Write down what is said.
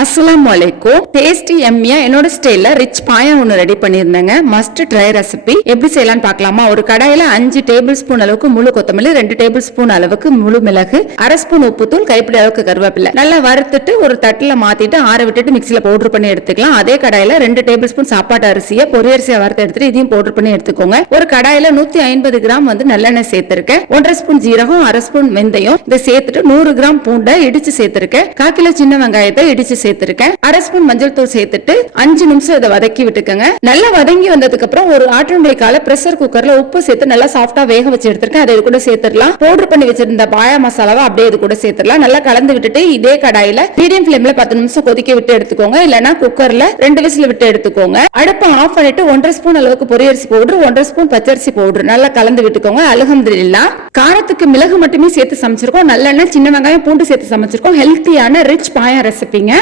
அஸ்ஸலாமு அலைக்கும். டேஸ்டி எம்மியா என்னோட ஸ்டைல்ல ரிச் பாயம் ஒன்று ரெடி பண்ணியிருந்தேங்க. Must try recipe. எப்படி செய்யலாம்னு பார்க்கலாமா? ஒரு கடாயில 5 டேபிள் ஸ்பூன் அளவுக்கு முழு கொத்தமல்லி, 2 டேபிள் ஸ்பூன் அளவுக்கு முழு மிளகு, 1/2 ஸ்பூன் உப்புத்தூள், கைப்பிடி அளவுக்கு கருவேப்பிலை நல்லா வறுத்துட்டு ஒரு தட்டுல மாத்திட்டு ஆற விட்டுட்டு மிக்சியில பவுடர் பண்ணி எடுத்துக்கலாம். அதே கடாயில 2 டேபிள் ஸ்பூன் சாப்பாட்டு அரிசியை பொரியரிசியை வறுத்து எடுத்துட்டு இதையும் பவுடர் பண்ணி எடுத்துக்கோங்க. ஒரு கடாயில 150 கிராம் நல்லெண்ணெய் சேர்த்திருக்கேன். 1/2 ஸ்பூன் ஜீரகம், 1/2 ஸ்பூன் வெந்தயம் இதை சேர்த்துட்டு 100 கிராம் பூண்டை இடிச்சு சேர்த்திருக்கேன். 1/4 கிலோ சின்ன வெங்காயத்தை இடிச்சு சேர்த்திருக்கேன். 1/2 ஸ்பூன் மஞ்சள் தூள் சேர்த்துட்டு 5 நிமிஷம் இதை வதக்கி விட்டுக்கங்க. நல்லா வதங்கி வந்ததுக்கு அப்புறம் ஒரு ஆட்டோமேட்டிக்கால பிரஷர் குக்கர்ல உப்பு சேர்த்து நல்லா சாஃப்டா வேக வச்சு எடுத்திருக்கேன். அதை கூட சேர்த்துடலாம். பவுடர் பண்ணி வச்சிருந்த பாயா மசாலாவை அப்படியே இது கூட சேர்த்துடலாம். நல்லா கலந்து விட்டுட்டு இதே கடாயில மீடியம் ஃப்ளேம்ல 10 நிமிஷம் கொதிக்க விட்டு எடுத்துக்கோங்க. இல்லனா குக்கர்ல 2 விசில் விட்டு எடுத்துக்கோங்க. அடுப்பை ஆஃப் பண்ணிட்டு 1/2 ஸ்பூன் அளவுக்கு பொரியரிசி பவுடர், 1/2 ஸ்பூன் பச்சரிசி பவுடர் நல்லா கலந்து விட்டுக்கோங்க. அல்ஹம்துலில்லாஹ். காரத்துக்கு மிளகு மட்டுமே சேர்த்து சமைச்சிருக்கோம். நல்லெண்ணெய், சின்ன வெங்காயம், பூண்டு சேர்த்து சமைச்சிருக்கோம். ஹெல்த்தியான ரிச் பாயா ரெசிபிங்க.